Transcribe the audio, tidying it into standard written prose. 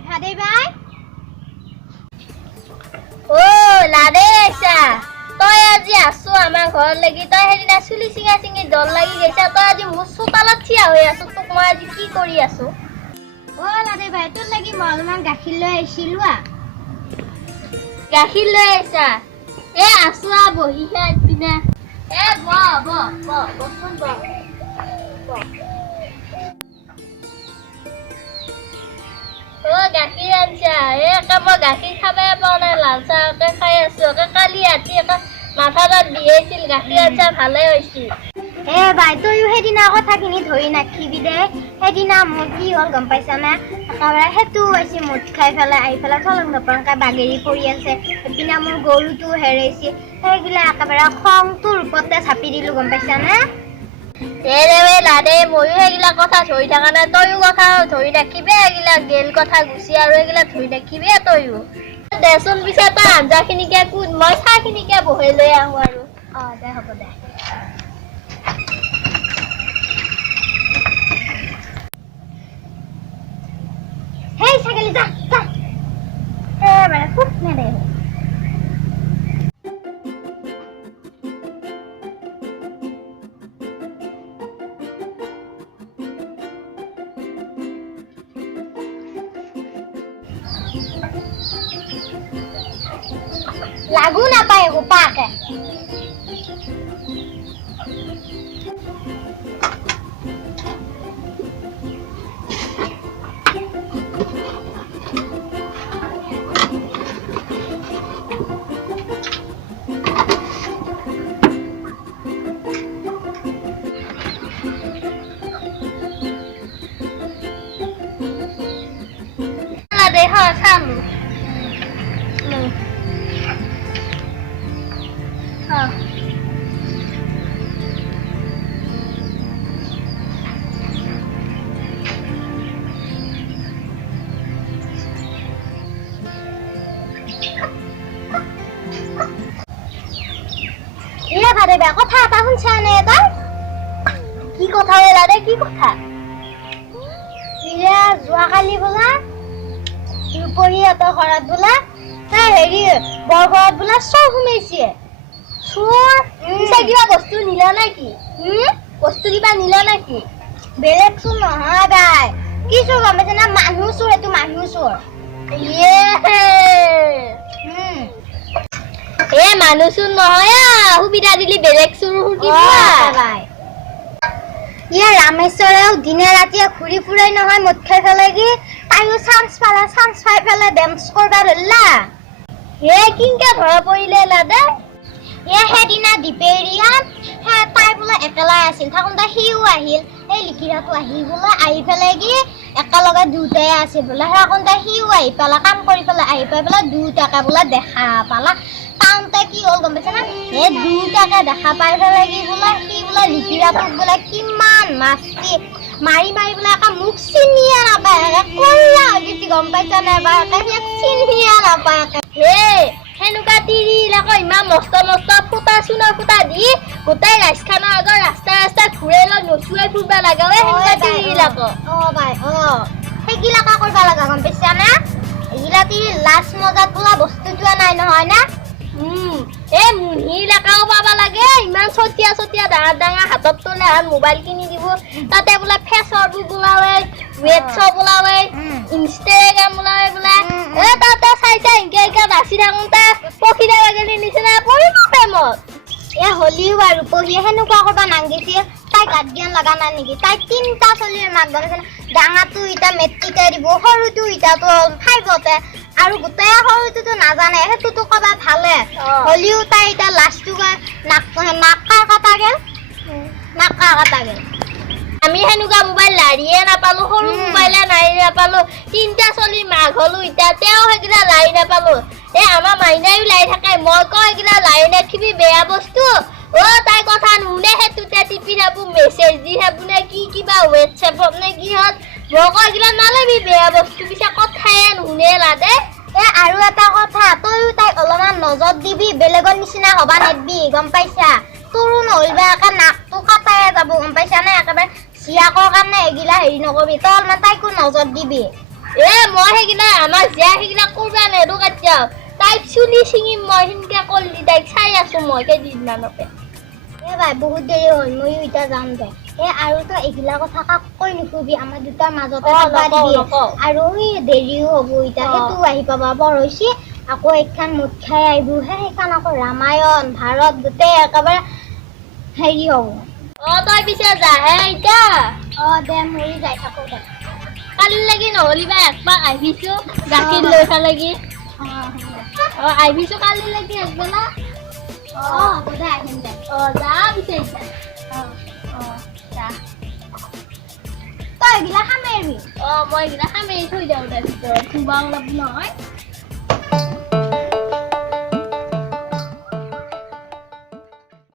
Bhadei bai. Oh, Ladei aisa. Toy aji asu amar ghor lagi toy hedina suli singa singi dol lagi geisa toy aji mur sotalat thia hoi asu tok moi aji ki kori asu. Oh, Ladei bai tor lagi malman gakhir loi aisilu a. Gakhir loi aisa. E asu a bohi ha pina. E bo sun bo. Oh, gakhir ancha. E ka mo gakhir khabe pone lalsa ke khai asu ke kali ati ka মাথাত দিয়েছিল গাখীৰ আচাৰ ভালে হৈছিল বাই তইও হেদিনা কথা কিনি ধৰি নাখিবি দে হেদিনা মোৰ কি হ'ল গম পাইছা না একেবাৰে হেতু হৈছে মুঠ খাই পেলাই আহি পেলাই চলং নপংকা বাগেৰি পৰি আছে এপিনা মোৰ গৰুটো হেৰাইছে সেইগিলা একেবাৰে খংটোৰ ওপৰতে চাপি দিলো গম পাইছা না এৰে লাদে ময়ো সেইগিলা কথা ধৰি থকা নাই তইও কথা ধৰি ৰাখিবি এইগিলা গেল কথা গুচি আৰু এইগিলা ধৰি ৰাখিবি তইও দেচোন পিছে তই আঞ্জাখিনিকে কুট মই চাহখিনিকে বহাই লৈ আহোঁ আৰু দে হ'ব দে হেই ছাগলী যা যা এবাৰে খুব নেদে লাগু নাপায় গোপাকে দেহ চালো ভাদে বেয়া কথা এটা শুনছা নে এটা কি কথা লাদে কি কথা যোৱাকালি বোলা ৰূপহীহঁতৰ ঘৰত বোলা হেৰি বৰঘৰত বোলা চোৰ সোমাইছে চোৰ পিছে কিবা বস্তু নিলা নেকি বস্তু কিবা নিলা নেকি বেলেগ চোৰ নহয় বাই কি চোৰ গম পাইছে না মানুহ চোৰ এইটো মানুহ চোৰ মানুহ চোৰ নহয় সুবিধা দিলি বেলেগ চোৰ ৰামেশ্বৰেও দিনে ৰাতিয়ে ঘূৰি ফুৰাই নহয় মদ খাই পেলাই কি তাইও চান্স পাই পেলাই ডেন্স কৰবা ধৰিলা কিনকে ধৰা পৰিলে লাদে সেইদিনা দীপেৰিয়াত তাই বোলে একেলাই আছিল থাকোঁতে সিও আহিল এই লিখিৰাটো আহিল বোলে আহি পেলাই কি একেলগে দুটাই আছিল বোলে থাকোঁতে সিও আহি পেলাই কাম কৰি পেলাই আহি পাই পেলাই দুটাকে বোলে দেখা পালা পাওঁতে কি হ'ল গম পাইছে না সেই দুটাকে দেখা পাই পেলাই কি বোলে সি বোলে লিখিৰাটোক বোলে কিমান মাস্তি মাৰি বোলে একে মুখ চিনিয়ে নাপায় কলা গীতি গম পাইছা নে বা চিনিয়ে নাপায় সেনেকুৱা তিৰিলাক ইমান মস্ত ফুটা চুনা ফুটা দি গোটেই ৰাজখানৰ আগৰ ৰাস্তা ঘূৰাই লৈ নচুৱাই ফুৰিব লাগা সেনেকুৱা তিৰিলাক সেইগিলাকা কৰিব লগা গম পাইছা না এইগিলা তিৰি লাজ মজাত বোলা বস্তু যোৱা নাই নহয় না মুঢ়িলাকাও পাবা লাগে ইমান চতিয়া ডাঙৰ হাতত তোলে মোবাইল কিনি দিব তাতে বোলে ফেচবুক বোলাৱে হোৱাটছআপ বোলাৱে ইনষ্টাগ্ৰাম বোলাৱে বোলে তাতে চাইছা ইনকে নাচি থাকোঁতে পখিলা বাগিনীৰ নিচিনা পৰিব প্ৰেমত হলিও আৰু পঢ়িয়ে সেনেকুৱা কৰিব নাংগিছিল তাই গাত জ্ঞান লগা নাই নেকি তাই তিনিটা চলিৰ মাক বনাইছে ডাঙৰটো এতিয়া মেট্ৰিকে দিব সৰুটো এতিয়াতো 5তে আৰু গোটেই সৰুটোতো নাজানে সেইটোতো ক'বা ভালে হলিও তাই এতিয়া লাষ্টটো নাকা কাটা গেল আমি সেনেকুৱা মোবাইল লাৰিয়ে নাপালো সৰু মোবাইলে লাৰি নাপালো তিনিটা চলি মাক হলো এতিয়া তেওঁ সেইকেইটা লাৰি নাপালো আমাৰ মাইনাইও লাৰি থাকে মই কওঁ সেইকেইটা লাৰি নাখিবি বেয়া বস্তু তাই কথা নুশুনে সেইটোতে টিপি থাকো মেছেজ দি থাকো নে কি কিবা হোৱাটছএপত নে কি হত মই কওঁ এইগিলা নালাবি বেয়া বস্তু পিছে কথাই নুশুনে লাদে আৰু এটা কথা তইও তাইক অলপমান নজৰ দিবি বেলেগৰ নিচিনা হবা নেদবি গম পাইছা তোৰো নহ'লবা একে নাকটো কাটাই যাব গম পাইছা নে একেবাৰে চিয়াকৰ কাৰণে এগিলা হেৰি নকৰিবি তই অলপমান তাইকো নজৰ দিবি মই সেইগিলা আমাৰ জীয়া সেইগিলা কৰবা নেদো কেতিয়াও তাইক চুলি ছিঙিম মই সেনকে কল্লি তাইক চাই আছো মই কেইদিনমানকে বাই বহুত দেৰি হ'ল ময়ো এতিয়া যাম দে আৰু তই এইগিলা কথা কাক কৈ নুশুবি আমাৰ দুটাৰ মাজতে থাকবা দিবি আৰু দেৰিও হ'ব এতিয়া সেইটো আহি পাবা বৰ হৈছে আকৌ এইখান মুঠ খাই আহিব সেইখান আকৌ ৰামায়ণ ভাৰত গোটেই একেবাৰে হেৰি হ'ব তই পিছে যাহে এতিয়া দে ময়ো যাই থাকো দে কালি লাগি নহ'লি বা একবাৰ আহিছো গাখীৰ লৈ লাগি আহিছো কালি লাগি একবেলা হ'ব দে আহিম দে যা পিছে যা তই এইগিলা খামেৰিবি মই এইগিলা খামেৰি থৈ যাওঁ দে ভিতৰত ধুবা ওলাব নহয়